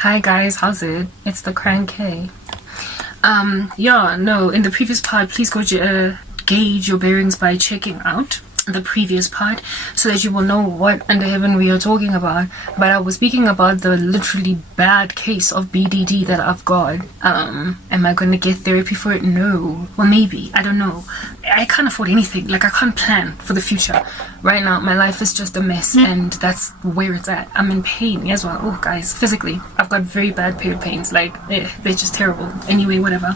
Hi guys, how's it? It's the Crank K. In the previous part, please go gauge your bearings by checking out the previous part so that you will know what under heaven we are talking about. But I was speaking about the literally bad case of BDD that I've got. Am I gonna get therapy for it? No. Well, maybe. I don't know. I can't afford anything. Like, I can't plan for the future. Right now, my life is just a mess, and that's where it's at. I'm in pain as well. Oh, guys, physically, I've got very bad period pains. Like, they're just terrible. Anyway, whatever.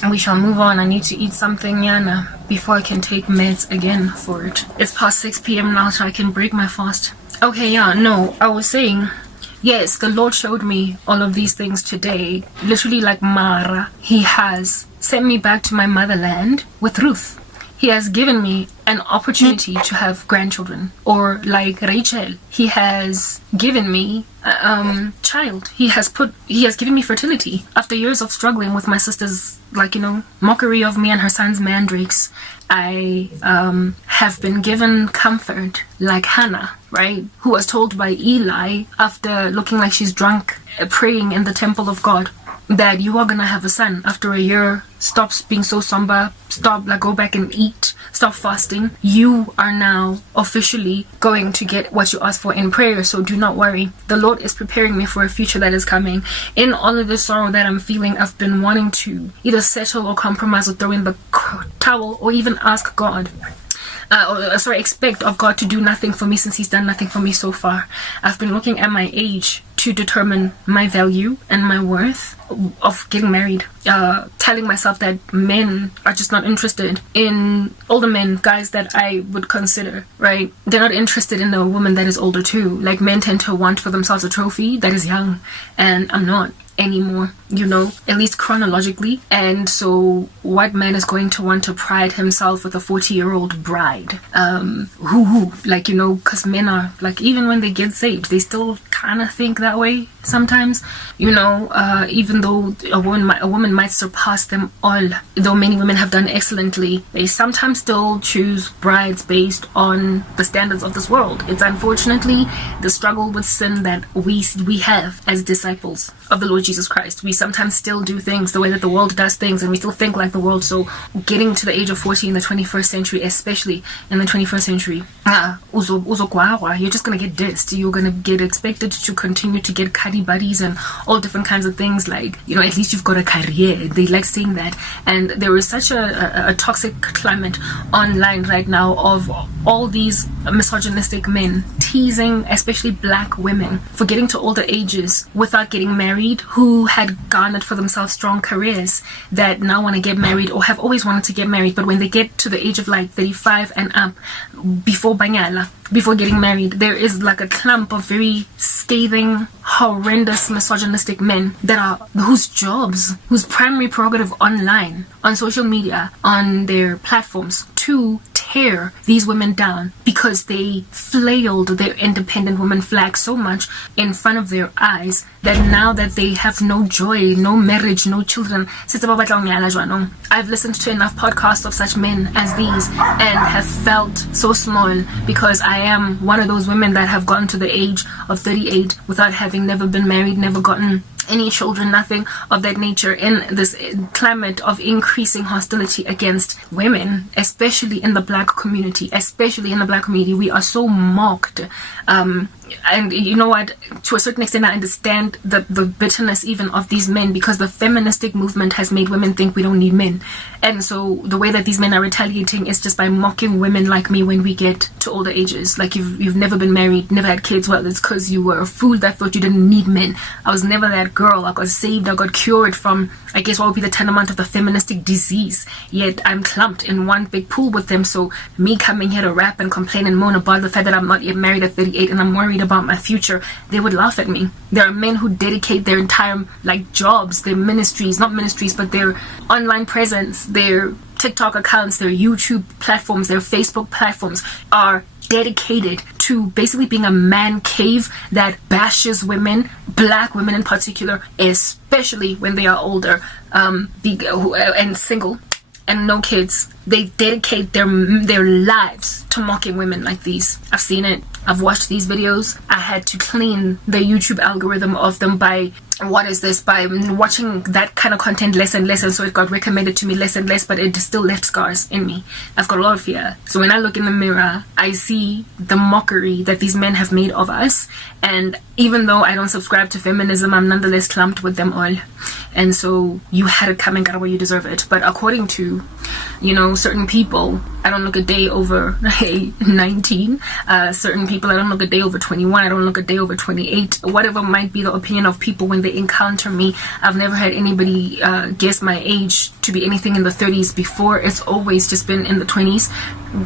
And we shall move on. I need to eat something, Yana, before I can take meds again for it. It's past 6 p.m. now, so I can break my fast. Okay, I was saying, yes, the Lord showed me all of these things today. Literally like Mara. He has sent me back to my motherland with Ruth. He has given me an opportunity to have grandchildren. Or like Rachel, he has given me a child. He has given me fertility. After years of struggling with my sister's, mockery of me and her son's mandrakes, I have been given comfort like Hannah, right? Who was told by Eli after looking like she's drunk, praying in the temple of God, that you are gonna have a son after a year. Stop being so somber. Go back and eat. Stop fasting. You are now officially going to get what you asked for in prayer, so do not worry. The Lord is preparing me for a future that is coming. In all of the sorrow that I'm feeling, I've been wanting to either settle or compromise or throw in the towel or even ask God. Expect of God to do nothing for me since He's done nothing for me so far. I've been looking at my age to determine my value and my worth of getting married. Telling myself that men are just not interested in older men, guys that I would consider, right? They're not interested in a woman that is older too. Like, men tend to want for themselves a trophy that is young, and I'm not anymore, at least chronologically. And so what man is going to want to pride himself with a 40-year-old bride? Because men are, even when they get saved, they still kind of think that way sometimes, even though a woman might surpass them all, though many women have done excellently, they sometimes still choose brides based on the standards of this world. It's unfortunately the struggle with sin that we have as disciples of the Lord Jesus Christ. We sometimes still do things the way that the world does things, and we still think like the world. So getting to the age of 40 in the 21st century, especially in the 21st century, you're just gonna get dissed. You're gonna get expected to continue to get cuddy buddies and all different kinds of things. At least you've got a career. They like saying that. And there is such a toxic climate online right now of all these misogynistic men teasing especially black women for getting to older ages without getting married, who had garnered for themselves strong careers, that now want to get married or have always wanted to get married, but when they get to the age of 35 and up, before getting married, there is a clump of very scathing, horrendous, misogynistic men whose primary prerogative online, on social media, on their platforms, to tear these women down because they flailed their independent woman flag so much in front of their eyes that now that they have no joy, no marriage, no children, I've listened to enough podcasts of such men as these and have felt so small, because I am one of those women that have gotten to the age of 38 without having never been married, never gotten any children, nothing of that nature, in this climate of increasing hostility against women, especially in the black community. We are so mocked. And you know what, to a certain extent I understand the bitterness even of these men, because the feministic movement has made women think we don't need men. And so the way that these men are retaliating is just by mocking women like me when we get to older ages. You've never been married, never had kids. Well, it's because you were a fool that thought you didn't need men. I was never that girl. I got saved, I got cured from, I guess, what would be the tenement of the feministic disease, yet I'm clumped in one big pool with them. So me coming here to rap and complain and moan about the fact that I'm not yet married at 38 and I'm worried about my future, they would laugh at me. There are men who dedicate their entire jobs, their not ministries, but their online presence, their TikTok accounts, their YouTube platforms, their Facebook platforms are dedicated to basically being a man cave that bashes women, black women in particular, especially when they are older, and single and no kids. They dedicate their lives to mocking women like these. I've seen it. I've watched these videos, I had to clean the YouTube algorithm of them by by watching that kind of content less and less, and so it got recommended to me less and less, but it still left scars in me. I've got a lot of fear. So when I look in the mirror, I see the mockery that these men have made of us, and even though I don't subscribe to feminism, I'm nonetheless clumped with them all. And so you had it coming, got where you deserve it. But according to, certain people, I don't look a day over 19. Certain people, I don't look a day over 21. I don't look a day over 28. Whatever might be the opinion of people when they encounter me. I've never had anybody guess my age to be anything in the 30s before. It's always just been in the 20s.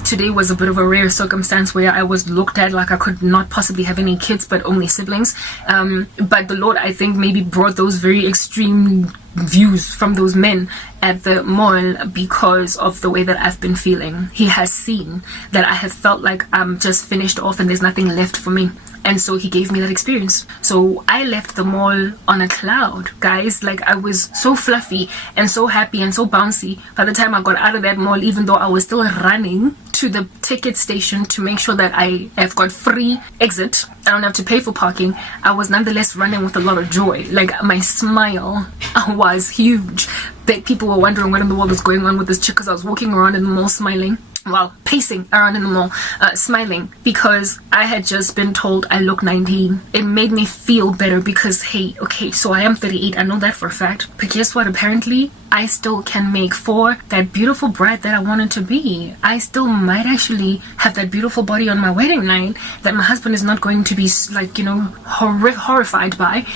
Today was a bit of a rare circumstance where I was looked at like I could not possibly have any kids but only siblings. But the Lord, I think, maybe brought those very extreme views from those men at the mall because of the way that I've been feeling. He has seen that I have felt like I'm just finished off and there's nothing left for me. And so he gave me that experience. So I left the mall on a cloud, guys. Like, I was so fluffy and so happy and so bouncy by the time I got out of that mall, even though I was still running to the ticket station to make sure that I have got free exit. I don't have to pay for parking. I was nonetheless running with a lot of joy. Like, my smile was huge. That people were wondering what in the world was going on with this chick, because I was walking around in the mall smiling. Well, pacing around in the mall, smiling, because I had just been told I look 19. It made me feel better because, hey, okay, so I am 38. I know that for a fact. But guess what? Apparently, I still can make for that beautiful bride that I wanted to be. I still might actually have that beautiful body on my wedding night that my husband is not going to be, like, horrified by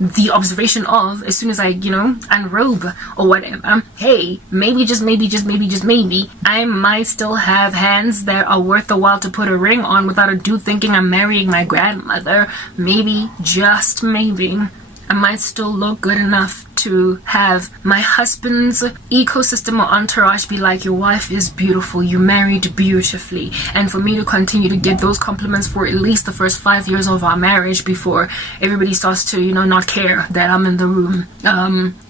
the observation of as soon as I, unrobe or whatever. Hey, maybe, just maybe, I might still have hands that are worth the while to put a ring on without a dude thinking I'm marrying my grandmother. Maybe, just maybe, I might still look good enough to have my husband's ecosystem or entourage be like, your wife is beautiful, you married beautifully, and for me to continue to get those compliments for at least the first 5 years of our marriage before everybody starts to not care that I'm in the room.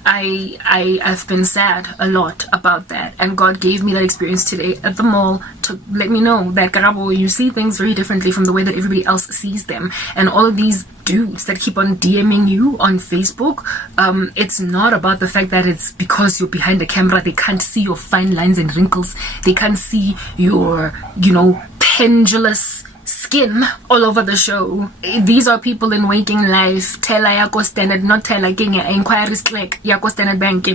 I've been sad a lot about that, and God gave me that experience today at the mall to let me know that, Karabo, you see things very differently from the way that everybody else sees them. And all of these dudes that keep on DMing you on Facebook, it's not about the fact that it's because you're behind the camera. They can't see your fine lines and wrinkles. They can't see your, pendulous skin all over the show. These are people in waking life. Tela yako standard, not tela kenya inquiries click yako standard bank.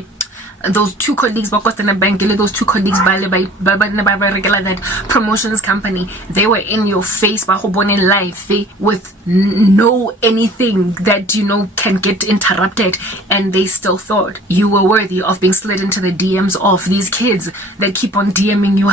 Those two colleagues those two colleagues by that promotions company, they were in your face in life with no anything that can get interrupted, and they still thought you were worthy of being slid into the DMs of these kids that keep on DMing you.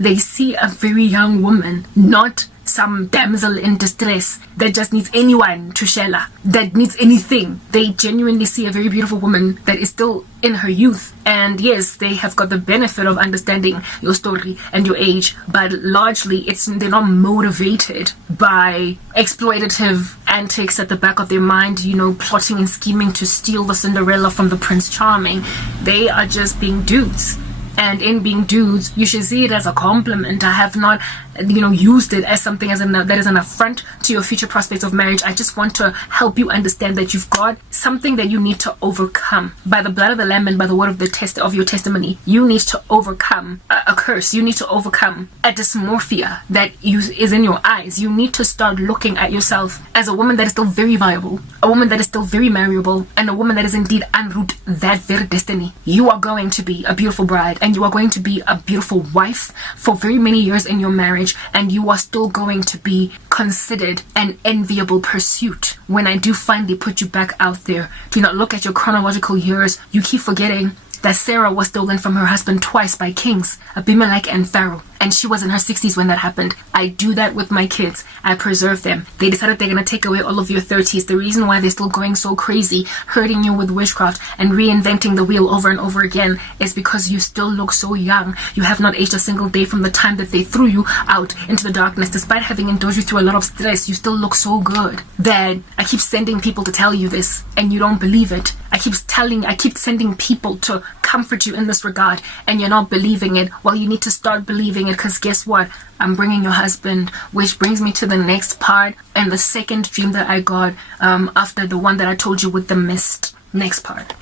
They see a very young woman, not some damsel in distress that just needs anyone to share, that needs anything. They genuinely see a very beautiful woman that is still in her youth. And yes, they have got the benefit of understanding your story and your age, but largely they're not motivated by exploitative antics at the back of their mind, plotting and scheming to steal the Cinderella from the Prince Charming. They are just being dudes. And in being dudes, you should see it as a compliment. I have not, used it as something that is an affront to your future prospects of marriage. I just want to help you understand that you've got something that you need to overcome. By the blood of the Lamb and by the word of your testimony, you need to overcome a curse. You need to overcome a dysmorphia that is in your eyes. You need to start looking at yourself as a woman that is still very viable, a woman that is still very marriable, and a woman that is indeed en route that very destiny. You are going to be a beautiful bride, and you are going to be a beautiful wife for very many years in your marriage, and you are still going to be considered an enviable pursuit when I do finally put you back out there. Do not look at your chronological years. You keep forgetting that Sarah was stolen from her husband twice by kings, Abimelech and Pharaoh. And she was in her 60s when that happened. I do that with my kids. I preserve them. They decided they're going to take away all of your 30s. The reason why they're still going so crazy, hurting you with witchcraft and reinventing the wheel over and over again, is because you still look so young. You have not aged a single day from the time that they threw you out into the darkness. Despite having endured you through a lot of stress, you still look so good that I keep sending people to tell you this and you don't believe it. I keep sending people to comfort you in this regard and you're not believing it, well, you need to start believing it, because guess what? I'm bringing your husband, which brings me to the next part and the second dream that I got after the one that I told you with the mist. Next part.